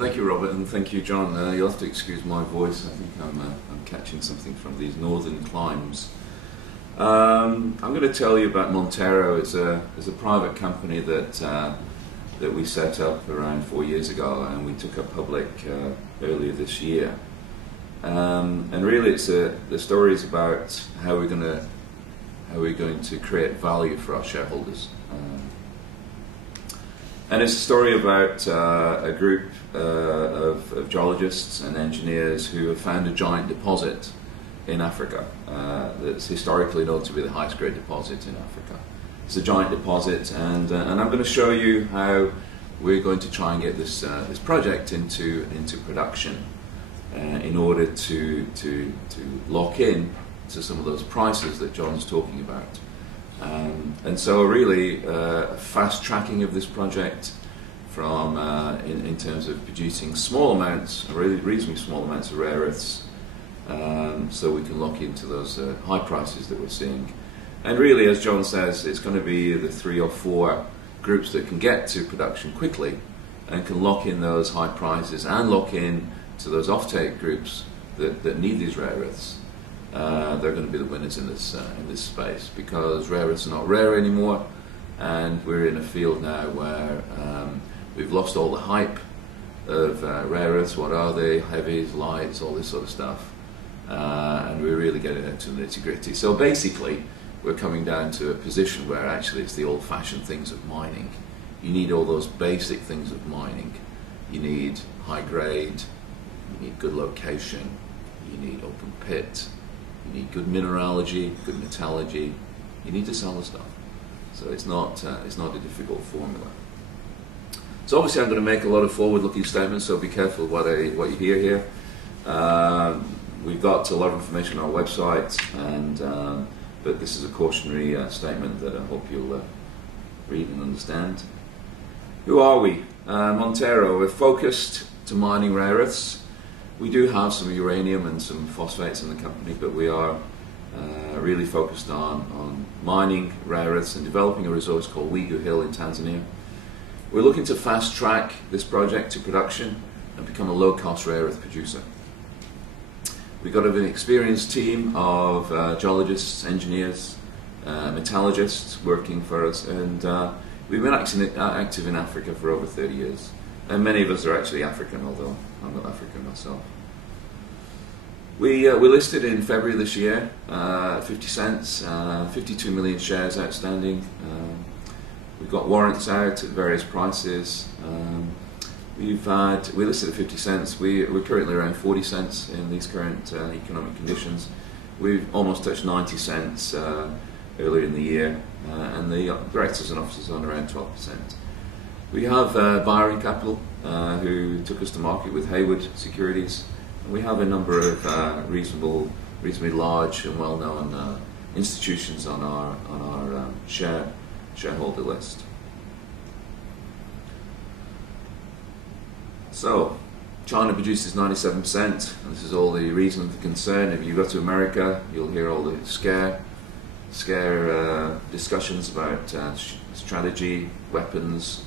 Thank you, Robert, and thank you, John. You'll have to excuse my voice. I think I'm catching something from these northern climes. I'm going to tell you about Monterro. It's a private company that we set up around 4 years ago, and we took it public earlier this year. And really, the story is about how we're going to create value for our shareholders. And it's a story about a group of geologists and engineers who have found a giant deposit in Africa that's historically known to be the highest grade deposit in Africa. It's a giant deposit, and I'm going to show you how we're going to try and get this project into production in order to lock in to some of those prices that John's talking about. And so really fast tracking of this project from in terms of producing small amounts, really reasonably small amounts of rare earths, so we can lock into those high prices that we're seeing. And really, as John says, it's going to be the 3 or 4 groups that can get to production quickly and can lock in those high prices and lock in to those offtake groups that need these rare earths. They're going to be the winners in this space, because rare earths are not rare anymore, and we're in a field now where we've lost all the hype of rare earths. What are they? Heavies, lights, all this sort of stuff, and we're really getting into the nitty-gritty. So basically, we're coming down to a position where actually it's the old-fashioned things of mining. You need all those basic things of mining. You need high grade, you need good location, you need open pit, you need good mineralogy, good metallurgy. You need to sell the stuff. So it's not a difficult formula. So obviously I'm going to make a lot of forward-looking statements, so be careful what you hear here. We've got a lot of information on our website, but this is a cautionary statement that I hope you'll read and understand. Who are we? Monterro. We're focused to mining rare earths. We do have some uranium and some phosphates in the company, but we are really focused on mining rare earths and developing a resource called Wigu Hill in Tanzania. We're looking to fast track this project to production and become a low-cost rare earth producer. We've got an experienced team of geologists, engineers, metallurgists working for us, and we've been active in Africa for over 30 years. And many of us are actually African, although I'm not African myself. We listed in February this year, 50 cents, 52 million shares outstanding. We've got warrants out at various prices. We listed at 50 cents. We're currently around 40 cents in these current economic conditions. We've almost touched 90 cents earlier in the year, and the directors and officers on around 12%. We have Byron Capital, who took us to market with Harwood Securities. And we have a number of reasonably large and well-known institutions on our shareholder list. So, China produces 97%, and this is all the reason for concern. If you go to America, you'll hear all the scare discussions about strategy, weapons,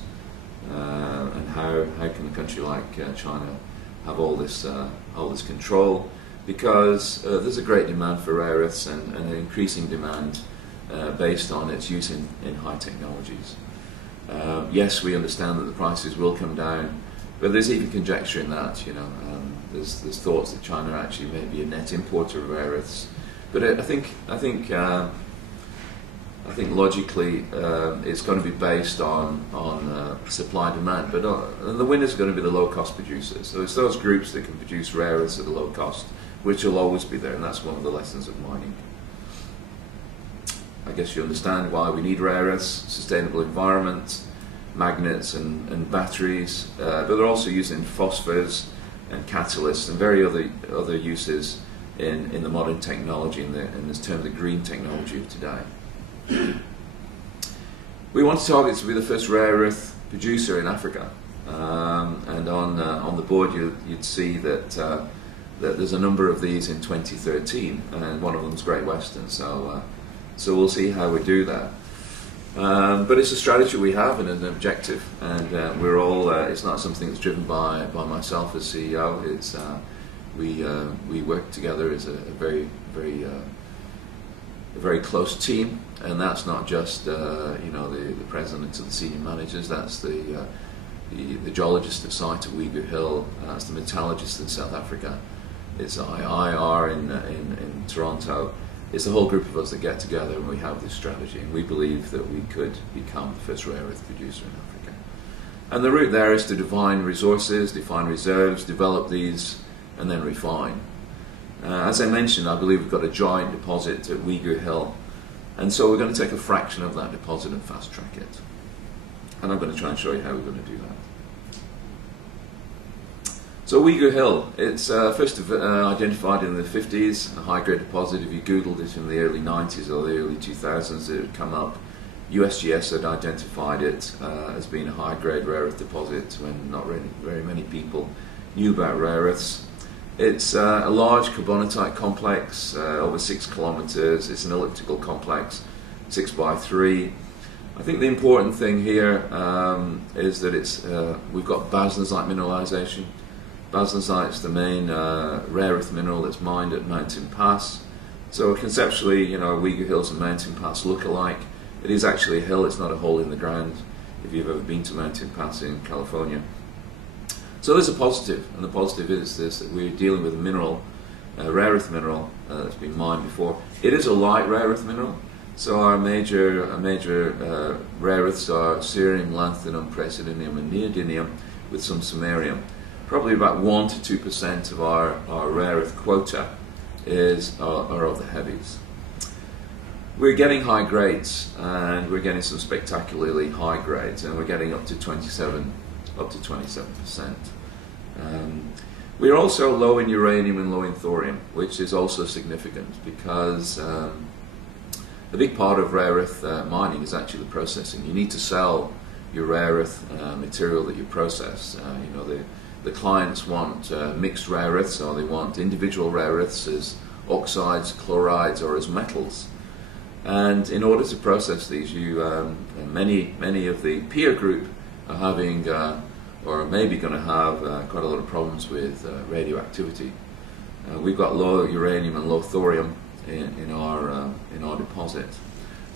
and how can a country like China have all this control, because there's a great demand for rare earths and an increasing demand based on its use in high technologies. Yes, we understand that the prices will come down, but there's even conjecture in that. There's thoughts that China actually may be a net importer of rare earths, but I think logically it's going to be based on supply and demand, but and the winners are going to be the low-cost producers. So it's those groups that can produce rare earths at a low cost, which will always be there, and that's one of the lessons of mining. I guess you understand why we need rare earths: sustainable environment, magnets and batteries, but they're also used in phosphors and catalysts and very other uses in the modern technology, in this term, the green technology of today. We want to target to be the first rare earth producer in Africa, and on the board you'd see that there's a number of these in 2013, and one of them is Great Western. So we'll see how we do that. But it's a strategy we have and an objective, and we're all. It's not something that's driven by myself as CEO. It's we work together as a very close team, and that's not just the president and the senior managers. That's the geologist at site at Uyghur Hill. That's the metallurgist in South Africa. It's IR in Toronto. It's the whole group of us that get together and we have this strategy, and we believe that we could become the first rare earth producer in Africa. And the route there is to define resources, define reserves, develop these, and then refine. As I mentioned, I believe we've got a giant deposit at Uyghur Hill, and so we're going to take a fraction of that deposit and fast track it. And I'm going to try and show you how we're going to do that. So Uyghur Hill, it's first identified in the 50s, a high-grade deposit. If you Googled it in the early 90s or the early 2000s, it would come up. USGS had identified it as being a high-grade rare earth deposit when not really very many people knew about rare earths. It's a large carbonatite complex, over 6 kilometers. It's an elliptical complex, 6 by 3. I think the important thing here is that we've got basanite mineralization. Basanite is the main rare earth mineral that's mined at Mountain Pass. So conceptually, Uyghur Hills and Mountain Pass look alike. It is actually a hill, it's not a hole in the ground, if you've ever been to Mountain Pass in California. So there's a positive, and the positive is this, that we're dealing with a mineral, a rare earth mineral that's been mined before. It is a light rare earth mineral, so our major rare earths are cerium, lanthanum, praseodymium and neodymium with some samarium. Probably about 1 to 2% of our rare earth quota are of the heavies. We're getting high grades, and we're getting some spectacularly high grades, and we're getting up to 27%. We're also low in uranium and low in thorium, which is also significant because a big part of rare earth mining is actually the processing. You need to sell your rare earth material that you process. The clients want mixed rare earths, or they want individual rare earths as oxides, chlorides, or as metals. And in order to process these, many of the peer group are having, or maybe going to have, quite a lot of problems with radioactivity. We've got low uranium and low thorium in our deposit.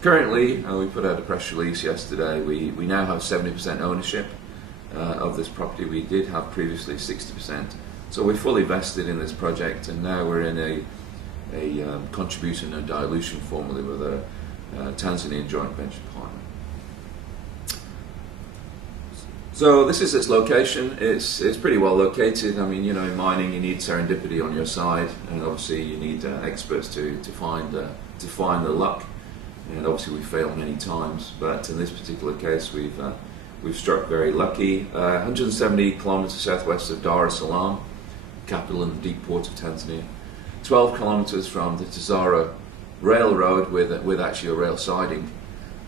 Currently, we put out a press release yesterday. We now have 70% ownership of this property. We did have previously 60%, so we're fully vested in this project, and now we're in a contribution and dilution formula with a Tanzanian joint venture partner. So this is its location. It's pretty well located. I mean, in mining you need serendipity on your side, and obviously you need experts to find the luck. And obviously we failed many times, but in this particular case we've struck very lucky. 170 kilometers southwest of Dar es Salaam, capital in the deep port of Tanzania. 12 kilometers from the Tazara railroad with actually a rail siding.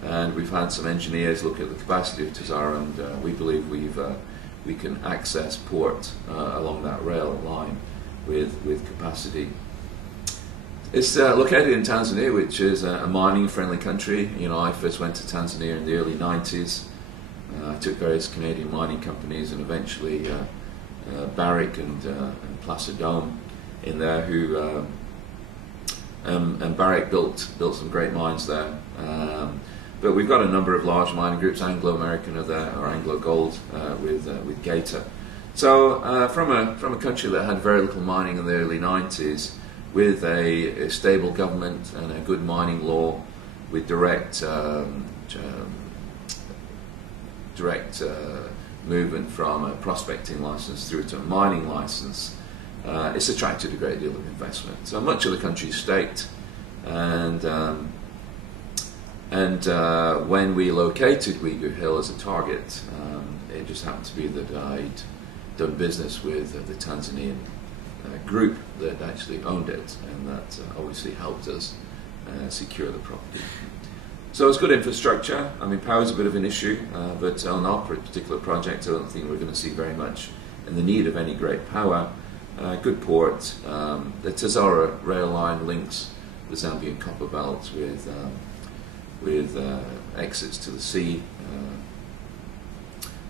And we've had some engineers look at the capacity of Tazara, and we believe we can access port along that rail line with capacity. It's located in Tanzania, which is a mining-friendly country. I first went to Tanzania in the early 90s. I took various Canadian mining companies, and eventually Barrick and Placer Dome in there, and Barrick built some great mines there. But we've got a number of large mining groups. Anglo American are there, or Anglo Gold with Gator. So from a country that had very little mining in the early 90s, with a stable government and a good mining law, with direct movement from a prospecting license through to a mining license, it's attracted a great deal of investment. So much of the country is staked, and when we located Uyghur Hill as a target, it just happened to be that I'd done business with the Tanzanian group that actually owned it, and that obviously helped us secure the property. So it's good infrastructure. I mean, power is a bit of an issue, but on our particular project, I don't think we're going to see very much in the need of any great power. Good port. The Tazara rail line links the Zambian copper belt with exits to the sea.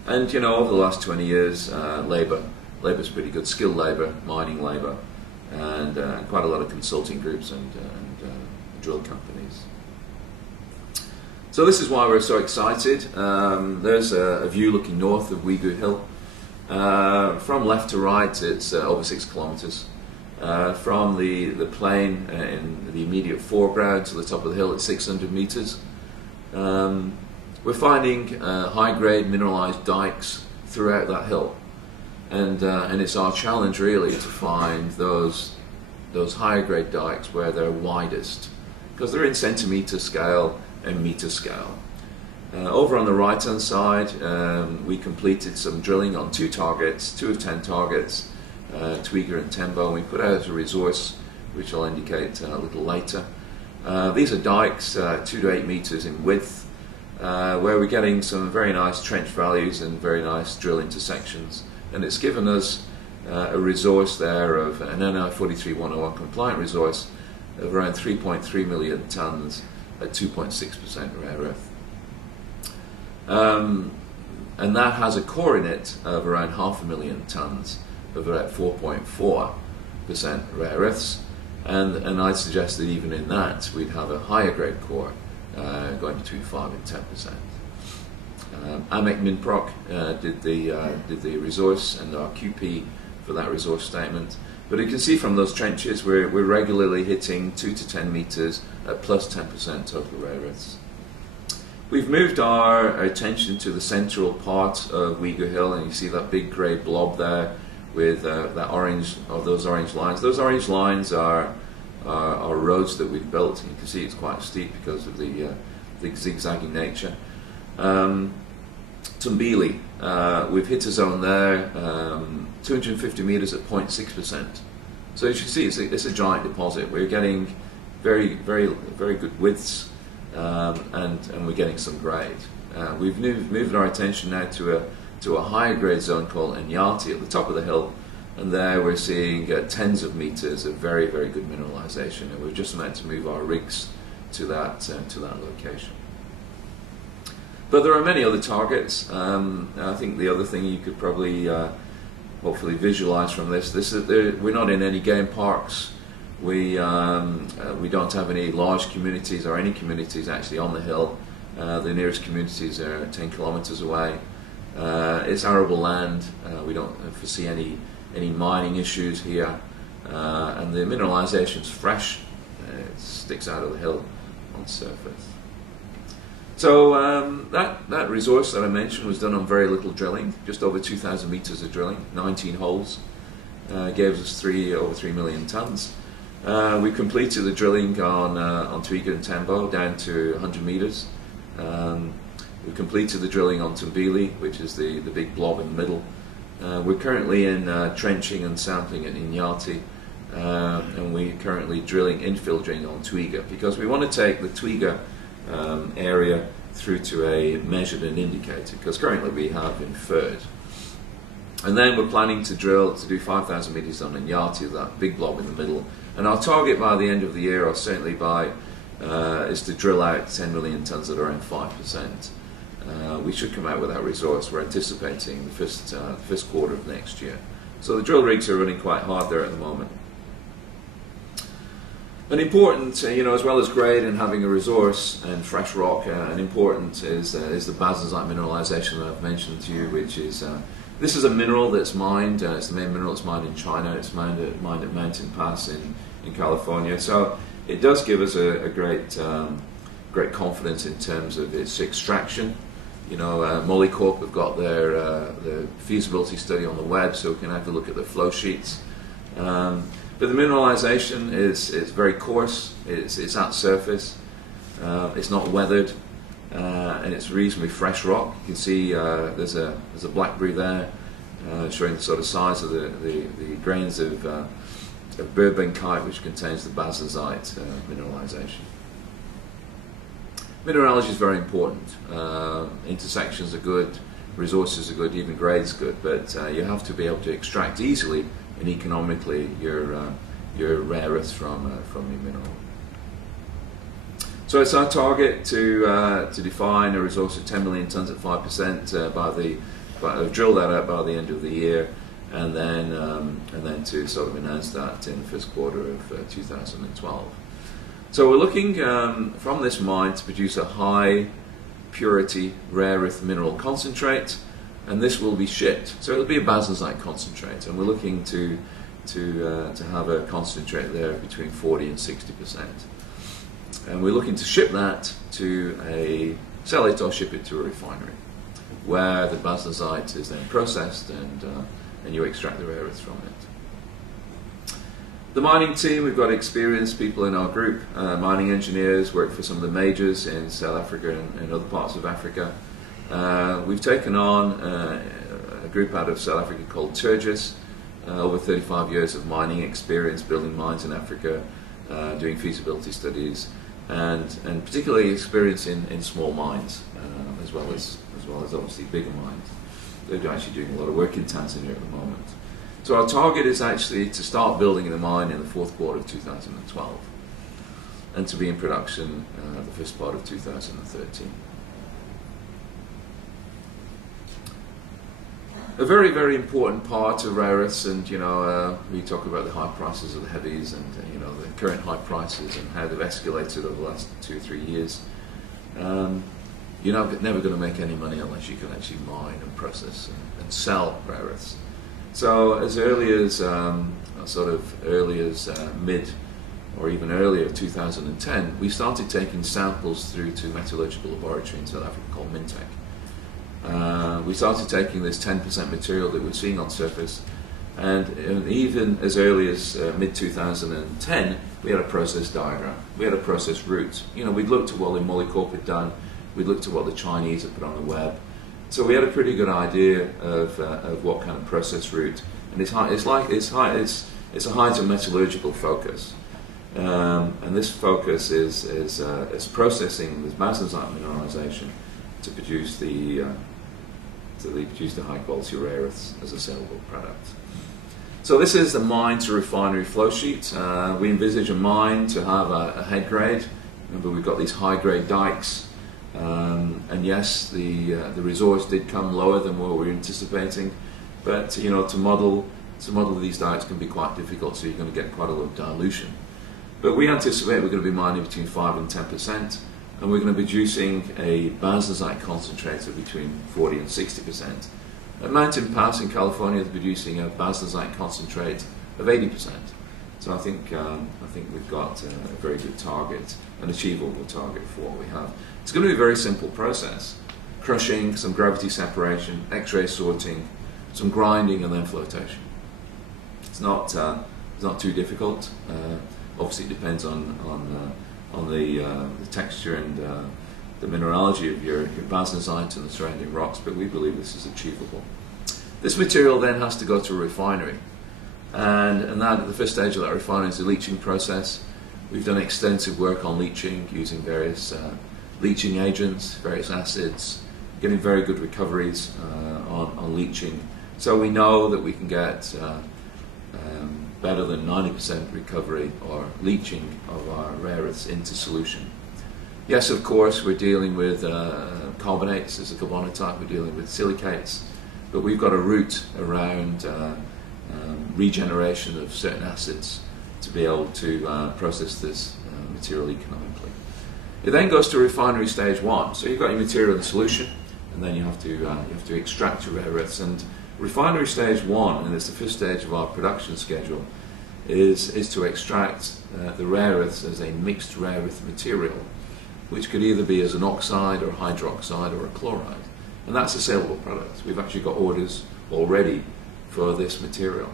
And over the last 20 years, labor's pretty good, skilled labor, mining labor, and quite a lot of consulting groups and drill companies. So this is why we're so excited. There's a view looking north of Uyghur Hill. From left to right, it's over 6 kilometers. From the plain in the immediate foreground to the top of the hill, it's 600 meters. We're finding high-grade mineralized dikes throughout that hill, and it's our challenge really to find those higher-grade dikes where they're widest, because they're in centimeter scale and meter scale. Over on the right-hand side, we completed some drilling on 2 targets, 2 of 10 targets, Twiga and Tembo, and we put out a resource which I'll indicate a little later. These are dikes 2 to 8 meters in width, where we're getting some very nice trench values and very nice drill intersections, and it's given us a resource there of an NI 43-101 compliant resource of around 3.3 million tons at 2.6% rare earth. And that has a core in it of around 500,000 tons of about 4.4% rare earths, and I'd suggest that even in that we'd have a higher grade core going between 5 and 10%. AMEC Minproc did the resource and our QP for that resource statement. But you can see from those trenches we're regularly hitting 2 to 10 meters at plus 10% total rare earths. We've moved our attention to the central part of Uyghur Hill, and you see that big grey blob there with that orange, or those orange lines. Those orange lines are roads that we've built. You can see it's quite steep because of the zigzagging nature. Tumbili, we've hit a zone there, 250 meters at 0.6%. So as you see, it's a giant deposit. We're getting very good widths, and we're getting some grade. We've moved our attention now to a higher grade zone called Enyati at the top of the hill, and there we're seeing tens of meters of very good mineralization, and we're just about to move our rigs to that location. But there are many other targets. I think the other thing you could probably hopefully visualize from this is we're not in any game parks. We don't have any large communities or any communities actually on the hill. The nearest communities are 10 kilometers away. It's arable land. We don't foresee any mining issues here, and the mineralization's fresh. It sticks out of the hill on surface. So that resource that I mentioned was done on very little drilling, just over 2,000 meters of drilling, 19 holes, gave us over 3 million tons. We completed the drilling on Twiga and Tembo down to 100 meters. We completed the drilling on Tumbili, which is the big blob in the middle. We're currently in trenching and sampling at Enyati, and we're currently infill drilling on Twiga, because we want to take the Twiga area through to a measured and indicated, because currently we have inferred. And then we're planning to do 5,000 meters on Enyati, that big blob in the middle. And our target by the end of the year, or certainly is to drill out 10 million tons at around 5%. We should come out with that resource. We're anticipating the first quarter of next year. So the drill rigs are running quite hard there at the moment. And important, as well as grade and having a resource and fresh rock, and important is the basalt mineralization that I've mentioned to you, which is this is a mineral that's mined. It's the main mineral that's mined in China. It's mined at Mountain Pass in California. So it does give us a great confidence in terms of its extraction. Molycorp have got their feasibility study on the web, so we can have a look at the flow sheets. But the mineralization is very coarse. It's at surface. It's not weathered, and it's reasonably fresh rock. You can see there's a blackberry there, showing the sort of size of the grains of Burbankite, which contains the basalt mineralization. Mineralogy is very important. Intersections are good, resources are good, even grades good, but you have to be able to extract easily and economically your rare earths from your mineral. So it's our target to define a resource of 10 million tons at 5% drill that out by the end of the year, and then to sort of announce that in the first quarter of 2012. So we're looking from this mine to produce a high purity rare earth mineral concentrate, and this will be shipped. So it'll be a basalt concentrate, and we're looking to have a concentrate there between 40 and 60%. And we're looking to ship that sell it or ship it to a refinery, where the basalt is then processed and you extract the rare earths from it. The mining team, we've got experienced people in our group, mining engineers, work for some of the majors in South Africa and other parts of Africa. We've taken on a group out of South Africa called Turgis, over 35 years of mining experience, building mines in Africa, doing feasibility studies, and particularly experience in small mines, as well as obviously bigger mines. They're actually doing a lot of work in Tanzania at the moment. So our target is actually to start building the mine in the fourth quarter of 2012 and to be in production the first part of 2013. A very, very important part of rare earths, and we talk about the high prices of the heavies and the current high prices and how they've escalated over the last 2 or 3 years. You're never going to make any money unless you can actually mine and process and sell rare earths. So as early as mid or even earlier 2010, we started taking samples through to a metallurgical laboratory in South Africa called Mintech. We started taking this 10% material that we're seeing on surface, and even as early as mid-2010, we had a process diagram, we had a process route. We'd looked at what the Molycorp had done, we'd looked at what the Chinese had put on the web, so we had a pretty good idea of what kind of process route, and it's a hydrometallurgical focus, and this focus is processing this basalt mineralization to produce the high quality rare earths as a sellable product. So this is the mine to refinery flow sheet. We envisage a mine to have a head grade. Remember, we've got these high grade dikes, and yes, the resource did come lower than what we were anticipating, but to model these dikes can be quite difficult, so you're going to get quite a lot of dilution. But we anticipate we're going to be mining between 5 and 10%. And we're going to be producing a basalt concentrate of between 40 and 60%. At Mountain Pass in California, they're producing a basalt concentrate of 80%. So I think we've got a very good target, an achievable target for what we have. It's going to be a very simple process: crushing, some gravity separation, X-ray sorting, some grinding, and then flotation. It's not too difficult. Obviously, it depends on the texture and the mineralogy of your basalt and the surrounding rocks, but we believe this is achievable. This material then has to go to a refinery, and that, the first stage of that refinery is the leaching process. We've done extensive work on leaching, using various leaching agents, various acids, getting very good recoveries on leaching. So we know that we can get better than 90% recovery or leaching of our rare earths into solution. Yes, of course, we're dealing with carbonates as a carbonatite, we're dealing with silicates, but we've got a route around regeneration of certain acids to be able to process this material economically. It then goes to refinery stage 1. So you've got your material in solution, and then you have to extract your rare earths. And refinery stage 1, and it's the first stage of our production schedule, is to extract the rare earths as a mixed rare earth material, which could either be as an oxide or a hydroxide or a chloride. And that's a saleable product. We've actually got orders already for this material.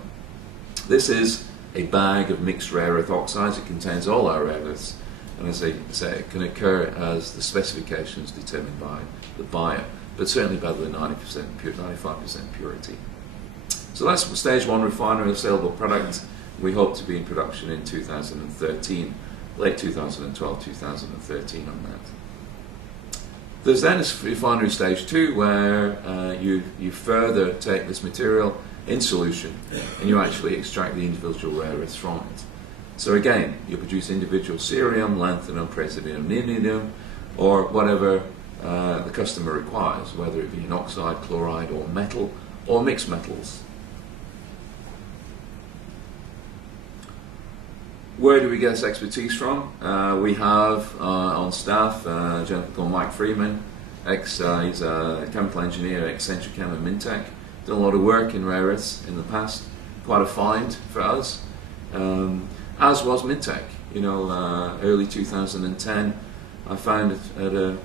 This is a bag of mixed rare earth oxides. It contains all our rare earths, and as I say, it can occur as the specifications determined by the buyer, but certainly better than 90%, 95% purity. So that's stage 1 refinery of saleable product. We hope to be in production in 2013, late 2012, 2013 on that. There's then a refinery stage 2 where you further take this material in solution and you actually extract the individual rare earths from it. So again, you produce individual cerium, lanthanum, praseodymium, neodymium, or whatever the customer requires, whether it be an oxide, chloride, or metal, or mixed metals. Where do we get this expertise from? We have on staff a gentleman called Mike Freeman. He's a chemical engineer at Centrichem and Mintech. Done a lot of work in rare earths in the past. Quite a find for us. As was Mintech. You know, early 2010, I found at a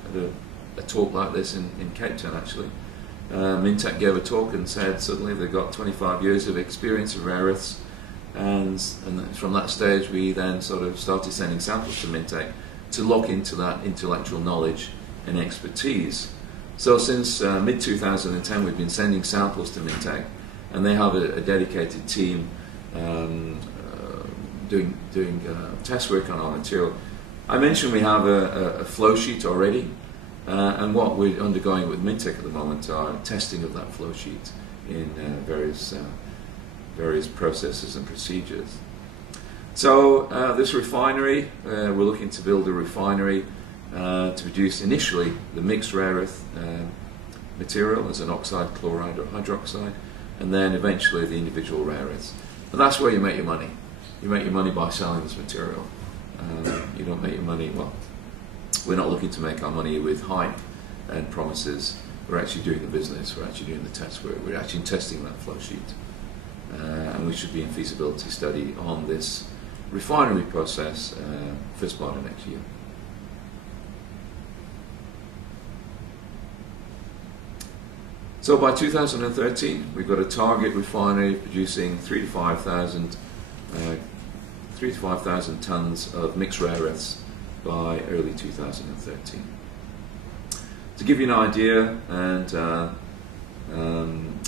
talk like this in Cape Town actually. Mintech gave a talk and said suddenly they've got 25 years of experience in rare earths. And from that stage we then sort of started sending samples to Mintech to lock into that intellectual knowledge and expertise. So since mid-2010 we've been sending samples to Mintech, and they have a dedicated team doing test work on our material. I mentioned we have a flow sheet already, and what we're undergoing with Mintech at the moment are testing of that flow sheet in various processes and procedures. So this refinery, we're looking to build a refinery to produce initially the mixed rare earth material as an oxide, chloride or hydroxide, and then eventually the individual rare earths. And that's where you make your money. You make your money by selling this material. You don't make your money, well, we're not looking to make our money with hype and promises. We're actually doing the business, we're actually doing the test work, we're actually testing that flow sheet. And we should be in feasibility study on this refinery process first part of next year. So by 2013, we've got a target refinery producing 3,000 to 5,000 tons of mixed rare earths by early 2013. To give you an idea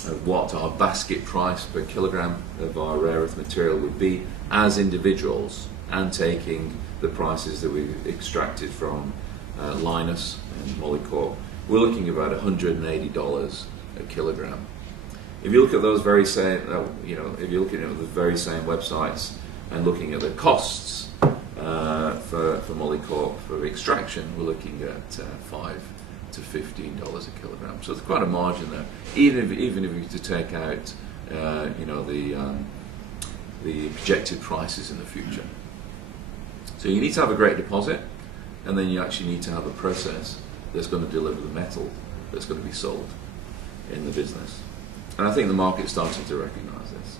of what our basket price per kilogram of our rare earth material would be as individuals, and taking the prices that we've extracted from Linus and Molycorp, we're looking at about $180 a kilogram. If you look at those very same, if you're looking at the very same websites and looking at the costs for Molycorp for extraction, we're looking at $5 to $15 a kilogram. So there's quite a margin there. Even if you were to take out, the projected prices in the future. So you need to have a great deposit, and then you actually need to have a process that's going to deliver the metal that's going to be sold in the business. And I think the market's starting to recognise this.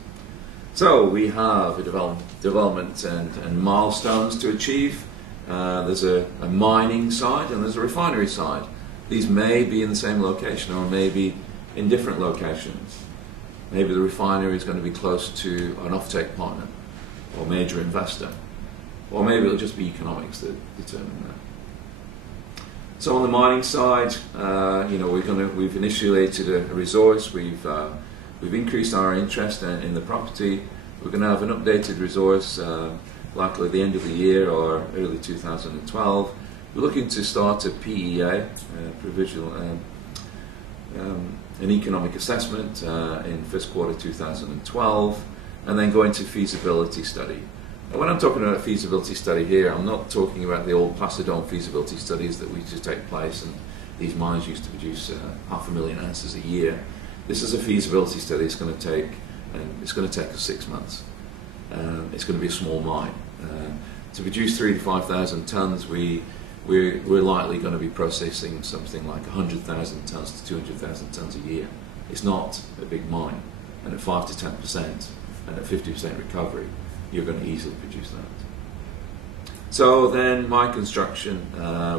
So we have a development and milestones to achieve. There's a mining side and there's a refinery side. These may be in the same location or maybe in different locations. Maybe the refinery is going to be close to an offtake partner or major investor, or maybe it'll just be economics that determine that. So on the mining side, we've initiated a resource. We've increased our interest in the property. We're going to have an updated resource likely at the end of the year or early 2012. We're looking to start a PEA, provisional, an economic assessment in first quarter 2012, and then go into feasibility study. And when I'm talking about a feasibility study here, I'm not talking about the old Placidome feasibility studies that used to take place, and these mines used to produce 500,000 ounces a year. This is a feasibility study. It's going to take us 6 months. It's going to be a small mine. To produce 3,000 to 5,000 tons, we're likely going to be processing something like 100,000 tons to 200,000 tons a year. It's not a big mine, and at 5 to 10% and at 50% recovery, you're going to easily produce that. So then mine construction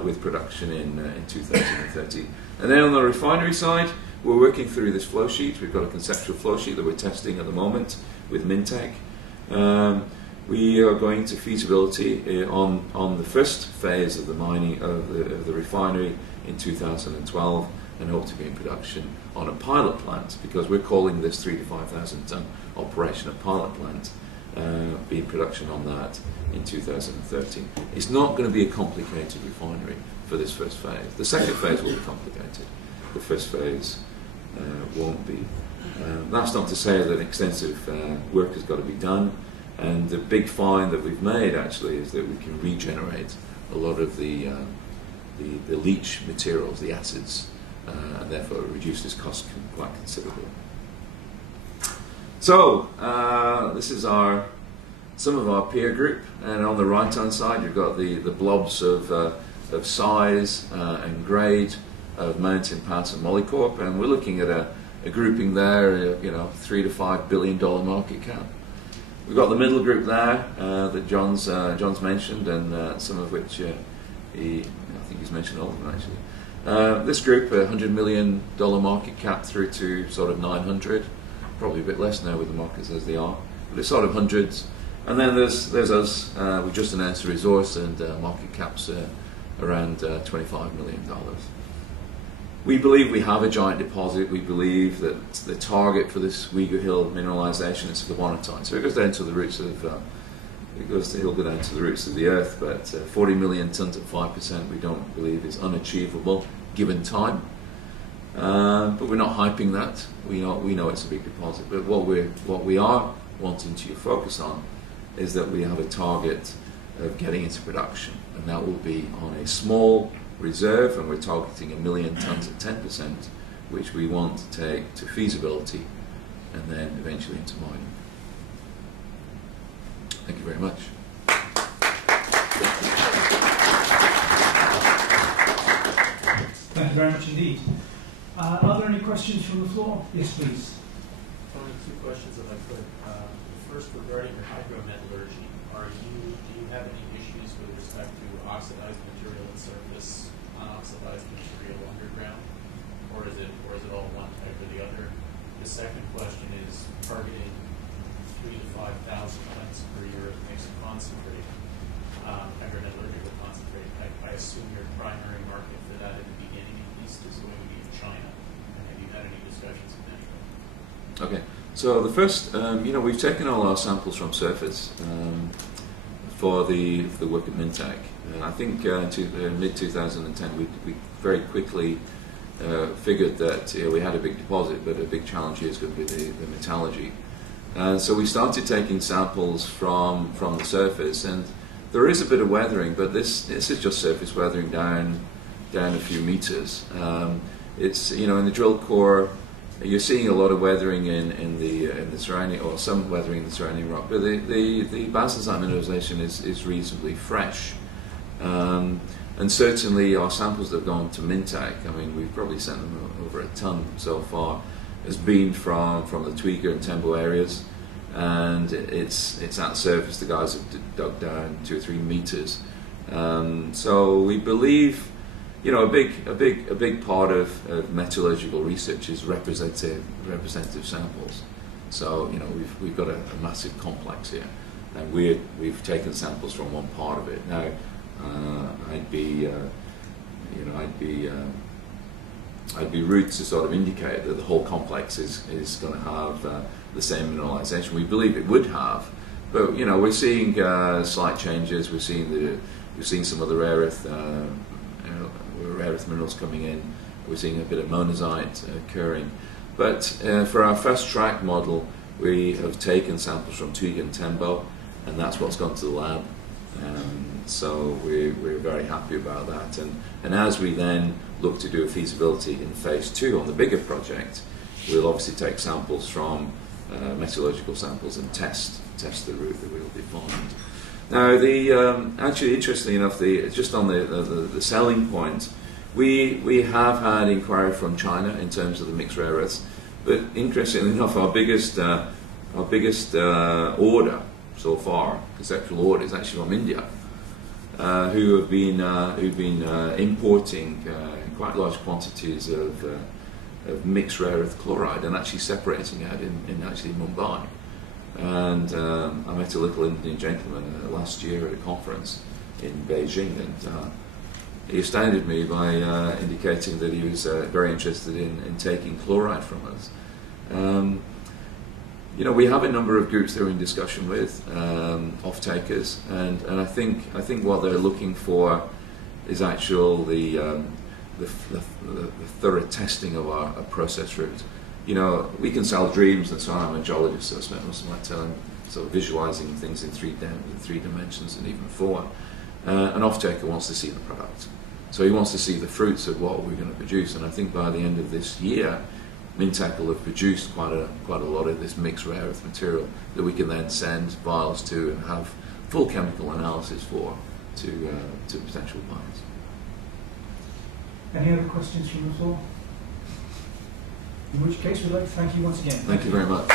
with production in 2030. And then on the refinery side, we're working through this flow sheet. We've got a conceptual flow sheet that we're testing at the moment with Mintech. We are going to feasibility on the first phase of the mining of the refinery in 2012, and hope to be in production on a pilot plant, because we're calling this 3,000 to 5,000 ton operation a pilot plant, be in production on that in 2013. It's not going to be a complicated refinery for this first phase. The second phase will be complicated. The first phase won't be. That's not to say that extensive work has got to be done. And the big find that we've made actually is that we can regenerate a lot of the leach materials, the acids, and therefore it reduces cost quite considerably. So this is some of our peer group, and on the right hand side you've got the blobs of size and grade of Mountain Pass and Molycorp, and we're looking at a grouping there, you know, $3 to $5 billion market cap. We've got the middle group there that John's mentioned, and some of which I think he's mentioned all of them actually. This group, $100 million market cap through to sort of 900, probably a bit less now with the markets as they are, but it's sort of hundreds. And then there's us. We just announced a resource, and market cap's around $25 million. We believe we have a giant deposit. We believe that the target for this Uyghur Hill mineralization is carbonatite. So it goes down to the roots of it'll go down to the roots of the earth. But 40 million tons at 5%, we don't believe is unachievable given time. But we're not hyping that. We know it's a big deposit. But what we are wanting to focus on is that we have a target of getting into production, and that will be on a small reserve, and we're targeting 1 million tons at 10%, which we want to take to feasibility and then eventually into mining. Thank you very much. Thank you very much indeed. Are there any questions from the floor? Yes, please. Only two questions, if I could. The first, regarding your hydrometallurgy, do you have any issues with respect to oxidized material at surface, unoxidized material underground, or is it all one type or the other? The second question is targeting 3,000 to 5,000 tons per year of mixed concentrate, hydrometallurgical concentrate. I assume your primary market for that in the beginning, at least, is going to be in China. And have you had any discussions with anyone? Okay. So the first, we've taken all our samples from surface for the work at Mintek. I think mid-2010 we very quickly figured that we had a big deposit, but a big challenge here is going to be the metallurgy. So we started taking samples from the surface, and there is a bit of weathering, but this is just surface weathering down a few meters. It's in the drill core. You're seeing a lot of weathering in the surrounding, or some weathering in the surrounding rock, but the basalt mineralization is reasonably fresh, and certainly our samples that have gone to Mintek, I mean, we've probably sent them over a ton so far, has been from the Uyghur and Tembo areas, and it's at surface. The guys have dug down 2 or 3 meters, so we believe. A big part of metallurgical research is representative samples. So we've got a massive complex here, and we've taken samples from one part of it. Now I'd be rude to sort of indicate that the whole complex is going to have the same mineralization. We believe it would have, but we're seeing slight changes. We've seen some of the rare earth minerals coming in. We're seeing a bit of monazite occurring. But for our fast track model, we have taken samples from Uyghur and Tembo, and that's what's gone to the lab. So we're very happy about that. And as we then look to do a feasibility in phase 2 on the bigger project, we'll obviously take samples from metallurgical samples and test the route that we'll define. Now, actually, interestingly enough, just on the selling point, we have had inquiry from China in terms of the mixed rare earths, but interestingly enough, our biggest order so far, conceptual order, is actually from India, who've been importing quite large quantities of mixed rare earth chloride and actually separating it in Mumbai. And I met a little Indian gentleman last year at a conference in Beijing, and he astounded me by indicating that he was very interested in taking chloride from us. We have a number of groups that we're in discussion with, off-takers, and I think what they're looking for is the thorough testing of our process route. We can sell dreams and so on. I'm a geologist, so I spent most of my time so visualizing things in three dimensions and even four. An off-taker wants to see the product. So he wants to see the fruits of what we're going to produce, and I think by the end of this year, Mintec will have produced quite a lot of this mixed rare earth material that we can then send vials to and have full chemical analysis for to potential buyers. Any other questions from the floor? In which case, we'd like to thank you once again. Thank you very much.